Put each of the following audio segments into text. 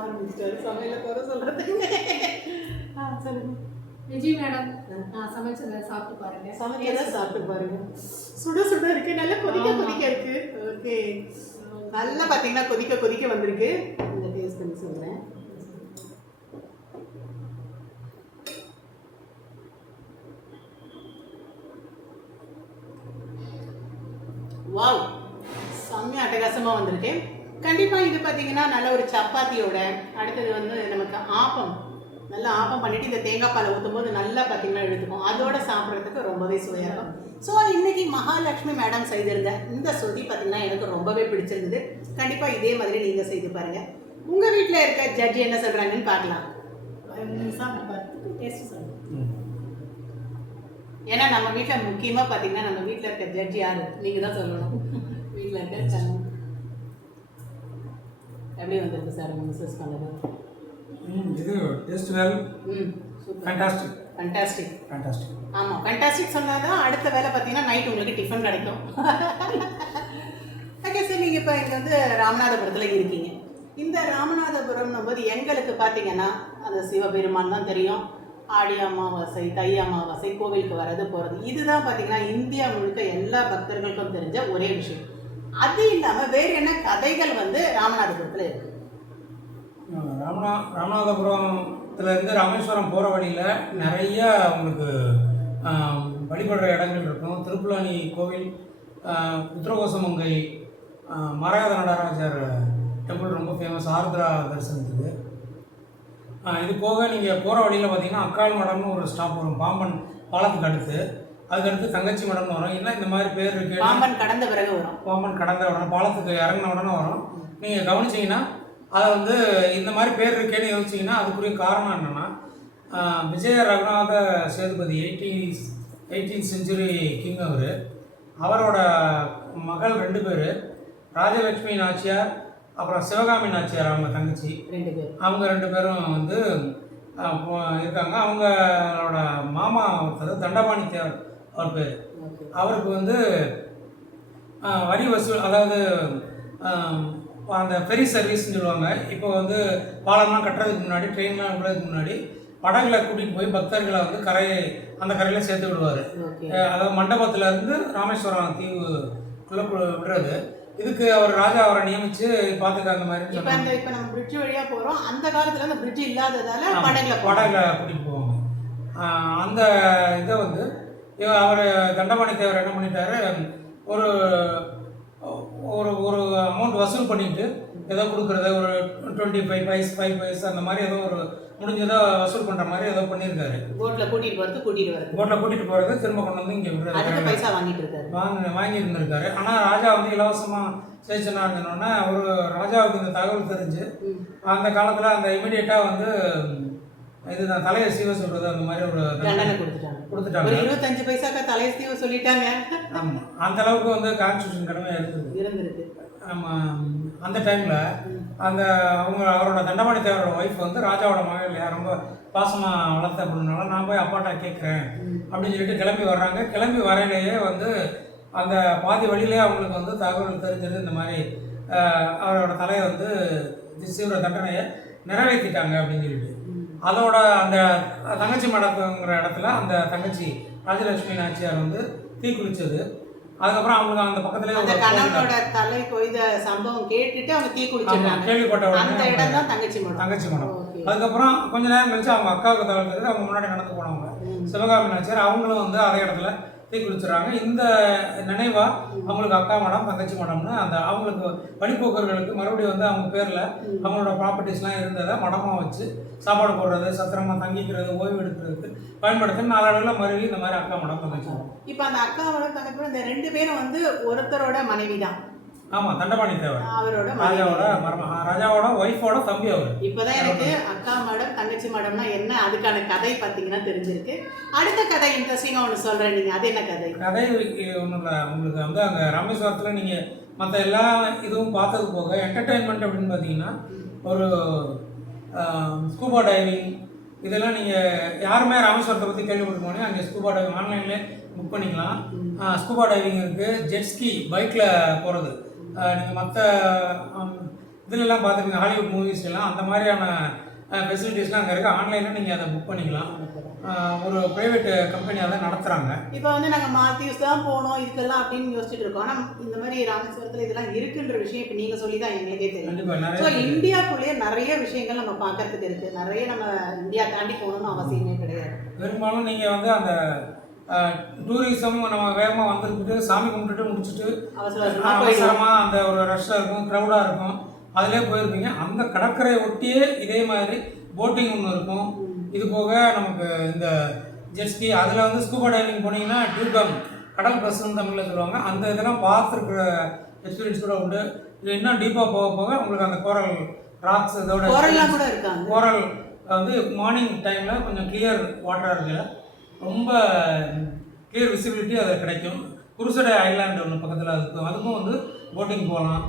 ஆரம்பிச்சிட்டாரு சமையல குறை சொல்றதுக்கு ஆ சொல்லுங்க. விஜய் மேடம் நான் சமைச்சதை சாப்பிட்டு பாருங்க. சமையல சாப்பிட்டு பாருங்க. சுட சுட இருக்கு நல்லா கொதிக்க கொதிக்க இருக்கு. ஓகே. நல்லா பார்த்தீங்கன்னா கொதிக்க கொதிக்க வந்திருக்கு. இந்த டேஸ்ட் பண்ணி சொல்கிறேன் வாவ் செம்ம அட்டகாசமாக வந்திருக்கு. கண்டிப்பாக இது பார்த்தீங்கன்னா நல்ல ஒரு சப்பாத்தியோட அடுத்தது வந்து நமக்கு ஆப்பம். நல்லா ஆப்பம் பண்ணிட்டு இந்த தேங்காய் பாலை ஊற்றும் போது நல்லா பார்த்தீங்கன்னா எடுத்துக்கும் அதோட சாப்பிட்றதுக்கு ரொம்பவே சுவையாக இருக்கும். ஸோ இன்னைக்கு மகாலட்சுமி மேடம் செய்திருந்த இந்த சொதி பார்த்தீங்கன்னா எனக்கு ரொம்பவே பிடிச்சிருந்தது. கண்டிப்பாக இதே மாதிரி நீங்கள் செய்து பாருங்கள் உங்கள் வீட்டில் இருக்க ஜட்ஜி என்ன சொல்கிறாங்கன்னு பார்க்கலாம். ஏன்னா நம்ம வீட்டில் முக்கியமாக பார்த்தீங்கன்னா நம்ம வீட்டில் இருக்க ஜட்ஜி யாரு? நீங்கள் தான் சொல்லணும். வீட்டில் இருக்க. எப்படி வந்திருக்கு சார் உங்கள் மிஸ்ஸஸ் பண்ணது? இது taste well hmm fantastic fantastic fantastic ஆமாம் ஃபண்டாஸ்டிக் சொன்னால் தான் அடுத்த வேலை பார்த்தீங்கன்னா நைட் உங்களுக்கு டிஃபன் கிடைக்கும். ஓகே சார் நீங்கள் இப்போ இங்கே வந்து ராமநாதபுரத்தில் இருக்கீங்க. இந்த ராமநாதபுரம்னும் போது எங்களுக்கு பார்த்தீங்கன்னா அந்த சிவபெருமான் தான் தெரியும். ஆடி அமாவாசை தை அமாவாசை கோவிலுக்கு வர்றது போகிறது இதுதான் பார்த்தீங்கன்னா இந்தியா முழுக்க எல்லா பக்தர்களுக்கும் தெரிஞ்ச ஒரே விஷயம். அது இல்லாமல் வேறு என்ன கதைகள் வந்து ராமநாதபுரத்தில் இருக்கு? ராமநா ராமநாதபுரத்துல இருந்து ராமேஸ்வரம் போகிற வழியில் நிறைய உங்களுக்கு வழிபடுற இடங்கள் இருக்கும். திருப்புலானி கோவில் உத்தரகோசமங்கை ஆ, நடராஜர் டெம்பிள் ரொம்ப ஃபேமஸ் ஆர்திரா தரிசனத்துக்கு. இது போக நீங்கள் போகிற வழியில் பார்த்தீங்கன்னா அக்கால் மடம்னு ஒரு ஸ்டாப் வரும். பாம்பன் பாலத்துக்கு அடுத்து. அதுக்கடுத்து தங்கச்சி மடம்னு வரும். என்ன இந்த மாதிரி பேர் இருக்கு? பாம்பன் கடந்த பிறகு வரும். பாம்பன் கடந்த உடனே பாலத்துக்கு இறங்கின உடனே வரும். நீங்கள் கவனிச்சீங்கன்னா அதை வந்து இந்த மாதிரி பேர் இருக்கேன்னு யோசிச்சிங்கன்னா அதுக்குரிய காரணம் என்னென்னா Vijaya Raghunatha Sethupathi eighteen eighteen century king அவர். அவரோட மகள் ரெண்டு பேர். ராஜலட்சுமி நாச்சியார் அப்புறம் சிவகாமி நாச்சியார் அவங்க தங்கச்சி. ரெண்டு பேர். அவங்க ரெண்டு பேரும் வந்து இருக்காங்க. அவங்களோட மாமா ஒருத்தர் தண்டபாணி தேவர். அவர் பேர். அவருக்கு வந்து வரி வசூல் அதாவது அந்த ஃபெரி சர்வீஸ்னு சொல்லுவாங்க. இப்போ வந்து பாலம்லாம் கட்டுறதுக்கு முன்னாடி ட்ரெயின்லாம் விடுறதுக்கு முன்னாடி படகுல கூட்டிகிட்டு போய் பக்தர்களை வந்து கரையை அந்த கரையில் சேர்த்து விடுவார். அதாவது மண்டபத்துல இருந்து ராமேஸ்வரம் தீவுக்குள்ளே விடுறது. இதுக்கு அவர் ராஜா அவரை நியமித்து பார்த்துக்க அந்த மாதிரி இப்ப அந்த இப்ப நம்ம பிரிட்ஜ் வழியா போறோம். அந்த காலத்துல அந்த பிரிட்ஜ் இல்லாததால. படகுல படகுல கூட்டிகிட்டு போவாங்க. அந்த இதை வந்து அவர் தண்டபாணி தேவர் என்ன பண்ணிட்டாரு ஒரு ஒரு ஒரு அமௌண்ட் வசூல் பண்ணிட்டு ஏதோ கொடுக்குறது ஒரு twenty five paise five paise அந்த மாதிரி ஏதோ ஒரு முடிஞ்சதோ வசூல் பண்ணுற மாதிரி ஏதோ பண்ணியிருக்காரு. போட்ல கூட்டிட்டு வரது கூட்டிட்டு வரது போட்டில் கூட்டிகிட்டு போகிறது திரும்ப கொண்டு வந்து இங்கே பைசா வாங்கிட்டு இருக்காரு. வாங்க வாங்கி இருந்திருக்காரு. ஆனால் ராஜா வந்து இலவசமாக சேர்ச்சுனாருன்னொன்னே ஒரு ராஜாவுக்கு இந்த தகவல் தெரிஞ்சு. அந்த காலத்தில் அந்த இமிடியேட்டாக வந்து இதுதான் தலையை சீவ சொல்கிறது அந்த மாதிரி ஒரு தண்டனை. கொடுத்துட்டாங்க. ஒரு கொடுத்துட்டாங்க. இருபத்தஞ்சு பைசாக்கா தலையஸ்தீவ சொல்லிட்டாங்க. ஆமாம் அந்த அளவுக்கு வந்து கான்ஸ்டியூஷன் கடமையாக இருக்குது இருந்திருக்கு. ஆமாம் அந்த டைமில் அந்த அவங்க அவரோட தண்டபாணி தேவரோட ஒய்ஃப் வந்து ராஜாவோட மகள் ரொம்ப பாசமாக வளர்த்த அப்படின்னால நான் போய் அப்பாட்டா கேட்குறேன். அப்படின்னு சொல்லிட்டு கிளம்பி வர்றாங்க. கிளம்பி வரையிலேயே வந்து அந்த பாதி வழியிலே அவங்களுக்கு வந்து தகவல் தெரிஞ்சது இந்த மாதிரி அவரோட தலையை வந்து சீவிர தண்டனையை நிறைவேற்றிட்டாங்க அப்படின்னு சொல்லிட்டு. அதோட அந்த தங்கச்சி மடத்துங்கிற இடத்துல அந்த தங்கச்சி ராஜலட்சுமி நாச்சியார் வந்து தீ குளிச்சது. அதுக்கப்புறம் அவங்களுக்கு அந்த பக்கத்துலேயே அந்த கணவனோட தலை கொய்த சம்பவம் கேட்டுட்டு அவங்க தீ ஆமா, குடிச்சிடுறாங்க கேள்விப்பட்ட அந்த இடம் தான் தங்கச்சி மடம். தங்கச்சி மடம். அதுக்கப்புறம் கொஞ்ச நேரம் கழிச்சு அவங்க அக்காவுக்கு தகவல் தெரியுது அவங்க முன்னாடி நடந்து போனவங்க. சிவகாமி நாச்சியார் அவங்களும் வந்து அதே இடத்துல தீ குளிச்சுறாங்க இந்த நினைவா அவங்களுக்கு அக்கா மடம் தங்கச்சி மடம்னு அந்த அவங்களுக்கு வழிபோக்கர்களுக்கு மறுபடியும் வந்து அவங்க பேரில். அவங்களோட ப்ராப்பர்ட்டிஸ்லாம் இருந்ததை மடமாக வச்சு சாப்பாடு போடுறது சத்திரமாக தங்கிக்கிறது ஓய்வு எடுக்கிறதுக்கு பயன்படுத்தி நாளடைவில் மறுபடியும் இந்த மாதிரி அக்கா மடம் தங்கச்சி மடம் இப்ப அந்த அக்காவோட தங்கச்சி இந்த ரெண்டு பேரும் வந்து ஒருத்தரோட மனைவி தான் ஆமாம் தண்டபாணி தேவர். அவரோட ராஜாவோட மர்ம ராஜாவோட ஒய்ஃபோட தம்பி அவர் இப்பதான் எனக்கு அக்கா மடம் தங்கச்சி மடம்னா என்ன அதுக்கான கதை பார்த்தீங்கன்னா தெரிஞ்சிருக்கு. அடுத்த கதை இன்ட்ரெஸ்டிங்கா ஒன்று சொல்றேன் நீங்க. அது என்ன கதை? கதை ஒன்றும் இல்லை. உங்களுக்கு வந்து அங்கே ராமேஸ்வரத்தில் நீங்கள் மற்ற எல்லா இதுவும் பார்த்தது போக என்டர்டெயின்மெண்ட் அப்படின்னு பார்த்தீங்கன்னா ஒரு ஸ்கூபா டைவிங் இதெல்லாம் நீங்கள் யாருமே ராமேஸ்வரத்தை பற்றி கேள்விப்பட்டு போனீங்க அங்கே ஸ்கூபா டைவிங் ஆன்லைன்லேயே புக் பண்ணிக்கலாம். ஸ்கூபா டைவிங் இருக்குது ஜெட்ஸ்கி பைக்கில் போகிறது நீங்கள் மற்ற இதுலலாம் பார்த்துருங்க ஹாலிவுட் மூவிஸ் எல்லாம் அந்த மாதிரியான ஃபெசிலிட்டிஸ்லாம் அங்கே இருக்குது ஆன்லைனில் நீங்கள் அதை புக் பண்ணிக்கலாம். ஒரு ப்ரைவேட் கம்பெனி அதை நடத்துகிறாங்க இப்போ வந்து நாங்கள் மாத்தியூஸ் தான் போனோம் இதுக்கெல்லாம் அப்படின்னு யோசிச்சுட்டு இருக்கோம். ஆனால் இந்த மாதிரி ராமேஸ்வரத்தில் இதெல்லாம் இருக்குன்ற விஷயம் இப்போ நீங்கள் சொல்லி தான் எங்களுக்கே தெரியும். ஸோ இந்தியாக்குள்ளேயே நிறைய விஷயங்கள் நம்ம பார்க்கறதுக்கு இருக்குது நிறைய நம்ம இந்தியா தாண்டி போகணும்னு அவசியமே கிடையாது. பெரும்பாலும் நீங்கள் வந்து அந்த டூரிசம் நம்ம வேகமாக வந்துட்டு சாமி கும்பிட்டுட்டு முடிச்சுட்டு அவசர அவசரமாக அந்த ஒரு ரஷ்ஷாக இருக்கும் க்ரௌடாக இருக்கும். அதிலே போயிருப்பீங்க. அந்த கடற்கரையை ஒட்டியே இதே மாதிரி போட்டிங் ஒன்று இருக்கும். இது போக நமக்கு இந்த ஜெட்ஸ்கி அதில் வந்து ஸ்கூபா டைவிங் போனீங்கன்னா டியூகம் கடல் பஸ்ன்னு தமிழில் சொல்லுவாங்க. அந்த இதெல்லாம் பார்த்துருக்குற எக்ஸ்பீரியன்ஸ் கூட உண்டு. இது இன்னும் டீப்பாக போக போக உங்களுக்கு அந்த கோரல் ராக்ஸ் இதோட கோரல் வந்து மார்னிங் டைமில் கொஞ்சம் கிளியர் வாட்டராக இருக்குல்ல. ரொம்ப கிளியர் விசிபிலிட்டி அது கிடைக்கும். குருசடை ஐலாண்டு ஒன்று பக்கத்தில் இருக்கும். அதுக்கும் வந்து போட்டிங் போகலாம்.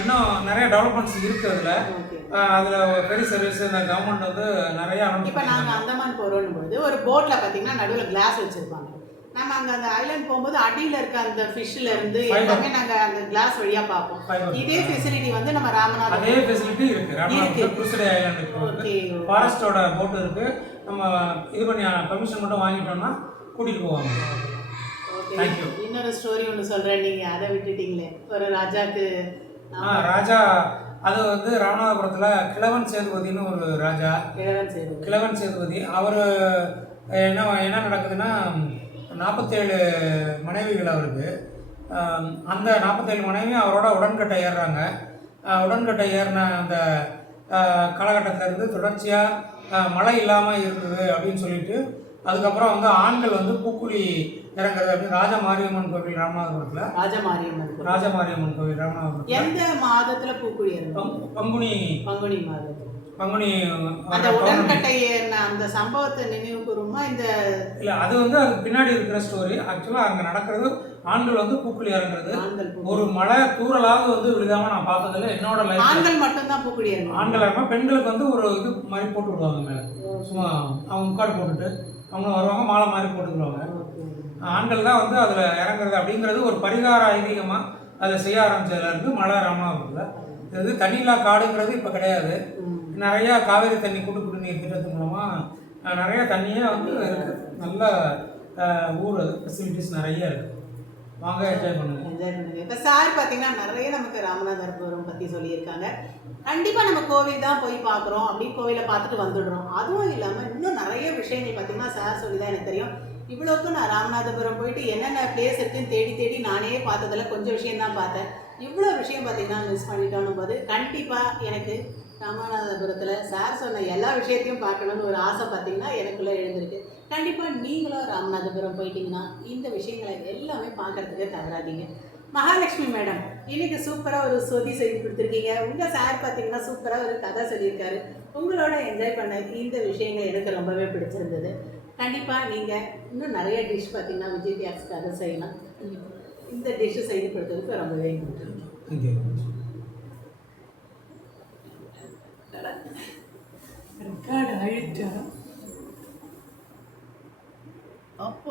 இன்னும் நிறைய டெவலப்மெண்ட்ஸ் இருக்குது அதில். அதில் பெரிய சர்வீஸ் இந்த கவர்மெண்ட் வந்து நிறைய இப்போ நாங்கள் அந்தமான் போகிறோம் பொழுது ஒரு போட்டில் பார்த்தீங்கன்னா நடுவில் கிளாஸ் வச்சுருப்பாங்க. நம்ம அங்கே அந்த ஐலாண்ட் போகும்போது அடியில் இருக்க அந்த ஃபிஷ்ல இருந்து. எல்லாமே நாங்கள் அந்த கிளாஸ் வழியாக பார்ப்போம். இதே ஃபெசிலிட்டி வந்து நம்ம ராமநாதபுரம். அதே ஃபெசிலிட்டி இருக்குது இருக்கு. குருசடை ஓகே ஃபாரஸ்ட்டோட போட்டு இருக்குது நம்ம இது பண்ணி பர்மிஷன் மட்டும் வாங்கிட்டோம்னா கூட்டிகிட்டு போவாங்க. you. இன்னொரு ஸ்டோரி ஒன்று சொல்கிறேன் நீங்கள் அதை விட்டுட்டீங்களே. ஒரு ராஜாக்கு ஆ ராஜா அது வந்து ராமநாதபுரத்தில் கிழவன் சேதுபதினு ஒரு ராஜா. கிழவன் செய்வது கிழவன் சேதுபதி. அவர் என்ன என்ன நடக்குதுன்னா நாற்பத்தேழு மனைவிகள் அவருக்கு. அந்த நாற்பத்தேழு மனைவி அவரோட உடன்கட்டை ஏறுறாங்க. உடன்கட்டை ஏறின அந்த காலகட்டத்தில் இருந்து தொடர்ச்சியாக மழை இல்லாமல் இருந்தது அப்படின்னு சொல்லிட்டு அதுக்கப்புறம் வந்து ஆண்கள் வந்து பூக்குழி இறங்குறது அப்படின்னு ராஜ மாரியம்மன் கோவில் ராமநாதபுரத்தில். ராஜமாரியம்மன் கோவில். ராஜ மாரியம்மன் கோவில் ராமநாதபுரத்தில். எந்த மாதத்துல பூக்குழி பங்குனி. பங்குனி மாதம் பங்குனி அந்த. உடன்கட்டை அந்த சம்பவத்தை நினைவு கூறுமா இந்த இல்லை அது வந்து அதுக்கு பின்னாடி இருக்கிற ஸ்டோரி ஆக்சுவலாக அங்கே நடக்கிறது ஆண்கள் வந்து பூக்குழி இறங்குறது ஒரு மழை தூறலாவது வந்து விழுகாம நான் பார்த்ததில்ல. என்னோட லைஃப் ஆண்கள் மட்டும்தான் பூக்குழி இறங்கும் ஆண்கள் இறங்க பெண்களுக்கு வந்து ஒரு இது மாதிரி போட்டு விடுவாங்க மேலே. சும்மா அவங்க முக்காடு போட்டுட்டு அவங்க வருவாங்க மாலை மாதிரி போட்டுக்குருவாங்க ஆண்கள் தான் வந்து அதில் இறங்குறது அப்படிங்கிறது ஒரு பரிகார ஐதீகமாக அதில் செய்ய ஆரம்பிச்சதுலேருந்து மழை ராமநாதபுரத்தில். இது தண்ணியில்லா காடுங்கிறது இப்போ கிடையாது. நிறையா காவேரி தண்ணி கூட்டு குடிநீர் திட்டத்தின் மூலமாக நிறைய தண்ணியே வந்து இருக்குது நல்ல ஊர் ஃபெசிலிட்டிஸ் நிறைய இருக்குது வாங்க என்ஜாய் பண்ணுங்க. என்ஜாய் பண்ணுங்க. இப்போ சார் பார்த்தீங்கன்னா நிறைய நமக்கு ராமநாதபுரம் பற்றி சொல்லியிருக்காங்க. கண்டிப்பாக நம்ம கோவில் தான் போய் பார்க்குறோம் அப்படின்னு கோவிலை பார்த்துட்டு வந்துடுறோம். அதுவும் இல்லாமல் இன்னும் நிறைய விஷயங்கள் பார்த்தீங்கன்னா சார் சொல்லி தான் எனக்கு தெரியும். இவ்வளோக்கும் நான் ராமநாதபுரம் போயிட்டு என்னென்ன பிளேஸ் இருக்குன்னு தேடி தேடி நானே பார்த்ததில் கொஞ்சம் விஷயம் தான் பார்த்தேன். இவ்வளோ விஷயம் பார்த்தீங்கன்னா மிஸ் பண்ணிட்டோன்னும் போது கண்டிப்பாக எனக்கு ராமநாதபுரத்தில் சார் சொன்ன எல்லா விஷயத்தையும் பார்க்கணும்னு ஒரு ஆசை பார்த்தீங்கன்னா எனக்குள்ளே எழுந்திருக்கு. கண்டிப்பாக நீங்களும் ராமநாதபுரம் போயிட்டீங்கன்னா இந்த விஷயங்களை எல்லாமே பார்க்கறதுக்கே தவறாதீங்க. மகாலட்சுமி மேடம் இன்னைக்கு சூப்பராக ஒரு சொதி செய்து கொடுத்துருக்கீங்க. உங்கள் சார் பார்த்தீங்கன்னா சூப்பராக ஒரு கதை சொல்லியிருக்காரு. உங்களோட என்ஜாய் பண்ண இந்த விஷயங்கள் எனக்கு ரொம்பவே பிடிச்சிருந்தது. கண்டிப்பாக நீங்கள் இன்னும் நிறைய டிஷ் பார்த்தீங்கன்னா விஜய் டியாக்ஸ்க்காக செய்யலாம். இந்த டிஷ்ஷு செய்து கொடுத்ததுக்கு ரொம்பவே நன்றி. പാലക്കാടായിട്ടാണ് അപ്പോൾ